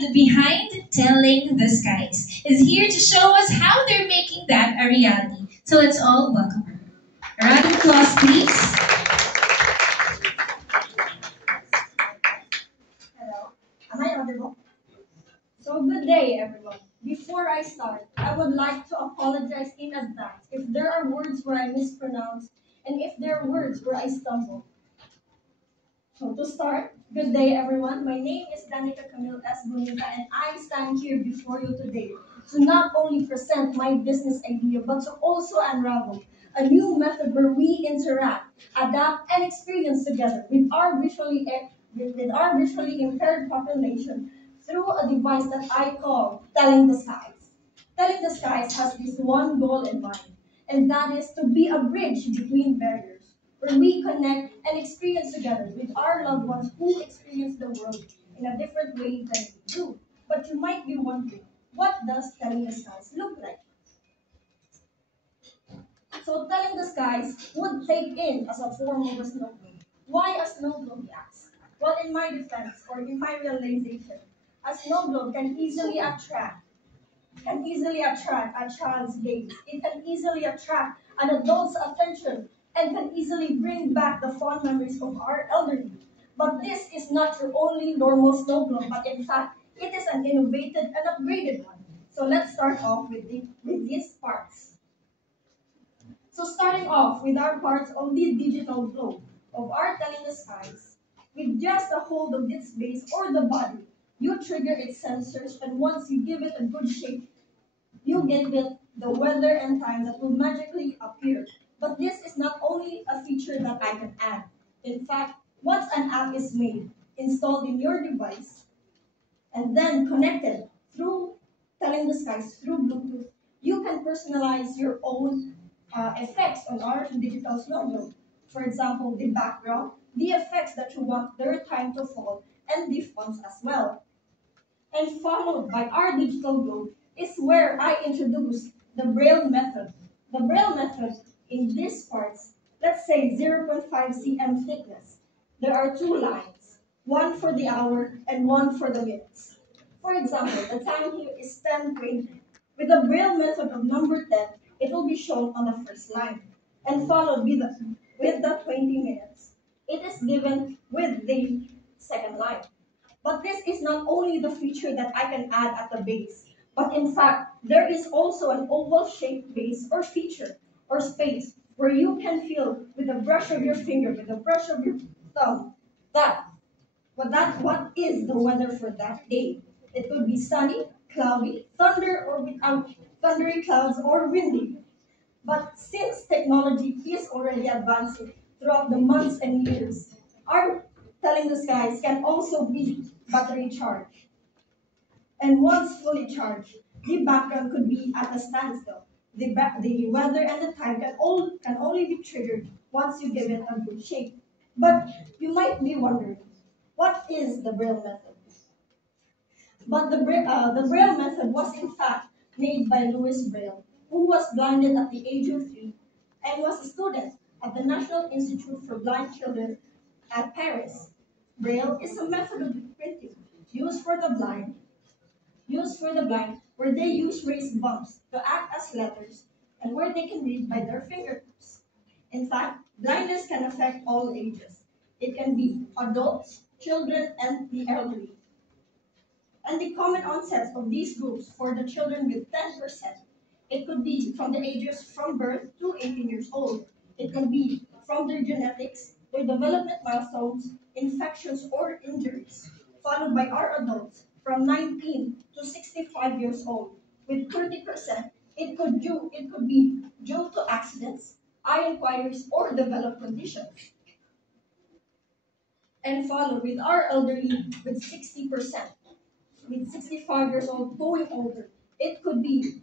mind behind Telling the Skies, is here to show us how they're making that a reality. So let's all welcome her. A round of applause, please. Hello, am I audible? So good day, everyone. Before I start, I would like to apologize in advance if there are words where I mispronounce and if there are words where I stumble. So to start, good day, everyone. My name is Danica Camille S. Bonita, and I stand here before you today to not only present my business idea, but to also unravel a new method where we interact, adapt, and experience together with our visually impaired population through a device that I call Telling the Skies. Telling the Skies has this one goal in mind, and that is to be a bridge between barriers, where we connect and experience together with our loved ones who experience the world in a different way than we do. But you might be wondering, what does Telling the Skies look like? So Telling the Skies would take in as a form of a snow globe. Why a snow globe, you ask? Well, in my defense, or in my realization, a snow globe can easily attract a child's gaze. It can easily attract an adult's attention and can easily bring back the fond memories of our elderly. But this is not your only normal snow globe, but in fact, it is an innovated and upgraded one. So let's start off with these parts. So starting off with our parts of the digital globe of our Telling the Skies, with just a hold of its base or the body, you trigger its sensors, and once you give it a good shape, you get the weather and time that will magically appear. But this is not only a feature that I can add. In fact, once an app is made, installed in your device, and then connected through Telling the Skies through Bluetooth, you can personalize your own effects on our digital snow globe. For example, the background, the effects that you want their time to fall, and the fonts as well. And followed by our digital globe is where I introduce the Braille method. The Braille method in these parts, let's say 0.5 cm thickness. There are two lines, one for the hour and one for the minutes. For example, the time here is 10:20. With the Braille method of number 10, it will be shown on the first line and followed with the 20 minutes. It is given with the second line. But this is not only the feature that I can add at the base, but in fact, there is also an oval shaped base or feature or space where you can feel with the brush of your finger, with the brush of your thumb, that what is the weather for that day. It could be sunny, cloudy, thunder or without thundery clouds or windy. But since technology is already advancing throughout the months and years, our Telling the Skies can also be battery charged. And once fully charged, the background could be at a standstill. The weather and the time can only be triggered once you give it a good shape. But you might be wondering, what is the Braille method? But the Braille method was in fact made by Louis Braille, who was blinded at the age of 3 and was a student at the National Institute for Blind Children at Paris. Braille is a method of printing used for the blind, where they use raised bumps to act as letters and where they can read by their fingertips. In fact, blindness can affect all ages. It can be adults, children, and the elderly. And the common onsets of these groups for the children with 10%, it could be from the ages from birth to 18 years old. It can be from their genetics, their development milestones, infections, or injuries, followed by our adults from 19 to 65 years old. With 30%, it could be due to accidents, eye inquiries, or developed conditions. And followed with our elderly with 60%, with 65 years old going older. It could be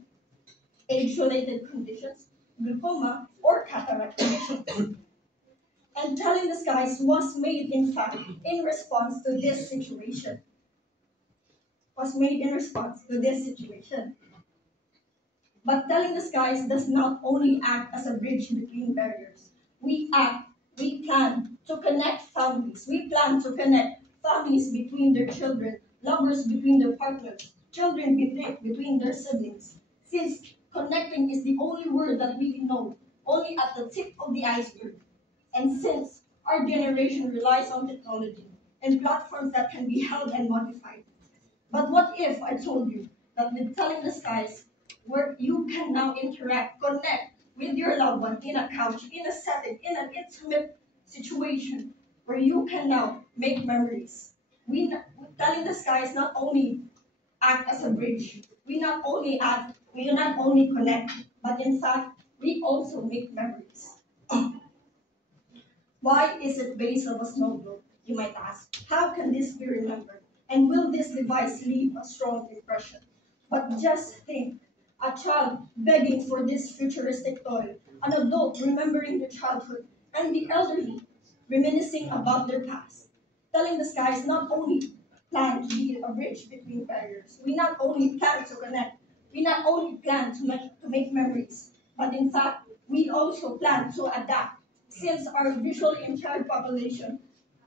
age-related conditions, glaucoma, or cataract conditions. And Telling the Skies was made, in fact, in response to this situation. Was made in response to this situation. But Telling the Skies does not only act as a bridge between barriers. We plan to connect families. We plan to connect families between their children lovers between their partners, children between their siblings. Since connecting is the only word that we know, only at the tip of the iceberg. And since our generation relies on technology and platforms that can be held and modified. But what if I told you that with Telling the Skies, where you can now interact, connect with your loved one in a couch, in a setting, in an intimate situation, where you can now make memories. Telling the Skies not only act as a bridge. We not only connect, but in fact, we also make memories. Why is it base of a snow globe? You might ask. How can this be remembered? And will this device leave a strong impression? But just think, a child begging for this futuristic toy, an adult remembering their childhood, and the elderly reminiscing about their past. Telling the skies not only plan to be a bridge between barriers, we not only plan to connect, we not only plan to make memories, but in fact, we also plan to adapt since our visually impaired population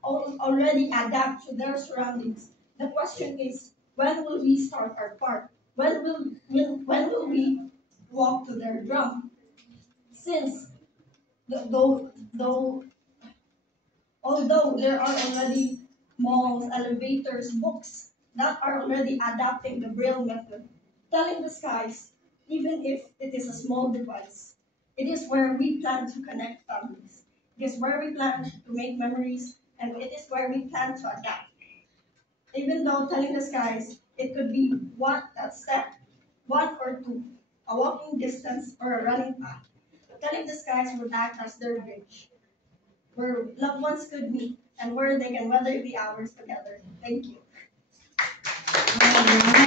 already adapt to their surroundings. The question is, when will we start our part? When will we walk to their drum? Since though although there are already malls, elevators, books that are already adapting the Braille method, telling the skies, even if it is a small device, it is where we plan to connect families. It is where we plan to make memories, and it is where we plan to adapt. Even though telling the skies, it could be one a step, one or two, a walking distance or a running path. Telling the skies would act as their bridge, where loved ones could meet and where they can weather the hours together. Thank you. All